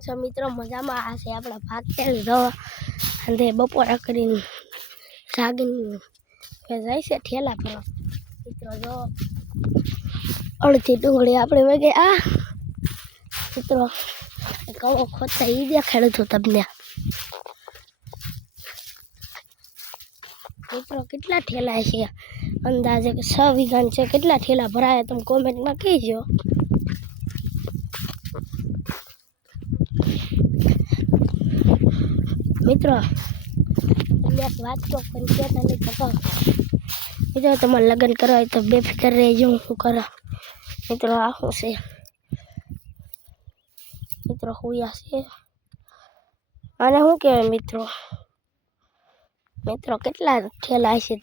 મિત્રો મજામાં આ છે આપણા ભાત તેલ રવા અને બપોરા કરીને જાગીને જાય છે ઠેલા પર મિત્રો જો અડધી ડુંગળી આપણે વગે આ મિત્રો કવો ખોતા ઈ દેખાડું છું તમને મિત્રો કેટલા ઠેલા છે અંદાજે 6 વીઘા છે કેટલા ઠેલા ભરાયા તમે કોમેન્ટમાં કહેજો મિત્રો તમને એક વાત તો કરી કે તને ખબર મિત્રો તમારે લગ્ન કરવા હોય તો બેફિકર રહેજો હું કરો મિત્રો આ શું છે મિત્રો હુયા છે અને શું કહેવાય મિત્રો કેટલા ઠેલા છે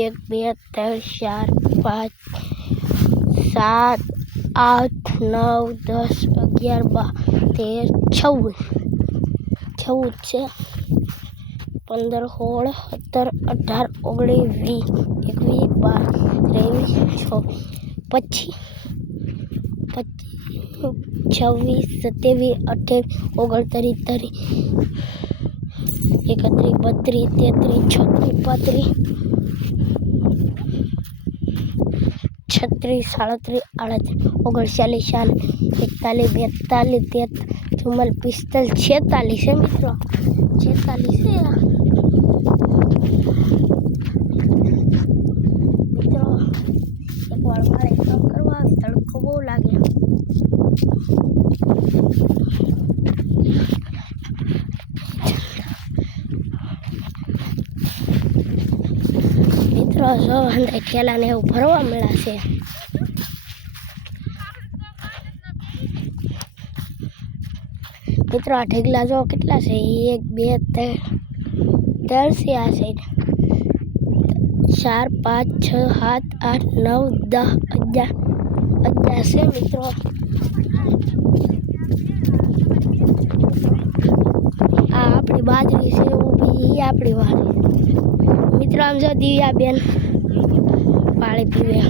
1 2 3 4 5 7 8 9 10 11 12 13 14 છે 15 16 17 18 19 20 21 22 23 24 25 26 27 28 29 30 31 32 33 34 41 42 43 44 45 46 મિત્રો 46 છે મિત્રો એક વાર મારે કામ કરવા આવે તડકો બહુ લાગે મિત્રો જો અંદર ઠેલા ને એવું ભરવા મળ્યા છે મિત્રો આ ઢેગલા જો કેટલા છે 1 2 3 છે આ સાઈડ 4 5 6 7 8 9 10 11 છે મિત્રો આ આપણી બાજરી છે ઊભી આપણી વાળી મિત્રો આમ જો દિવ્યાબેન પાણી પીવે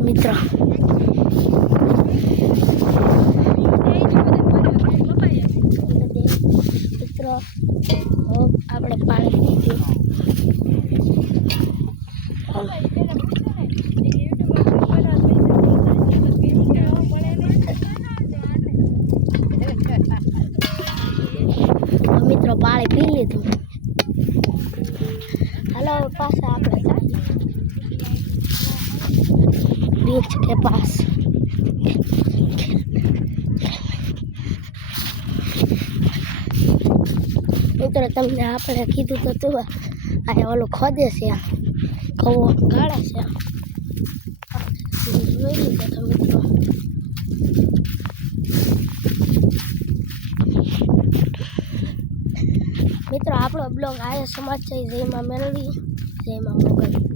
મિત્રો મિત્રો આપણે પાણી પીવું મિત્રો પાણી પી લીધું हेलो पास आप बीच के पास मित्र तमने आपने कीधु तो तू आ ओलो खोदे से कवो गाड़ा से જોઈ લીધો તો મિત્રો આપણો બ્લોગ આયો સમાજ છે જયમાં મેળવી જયમાં મોગલ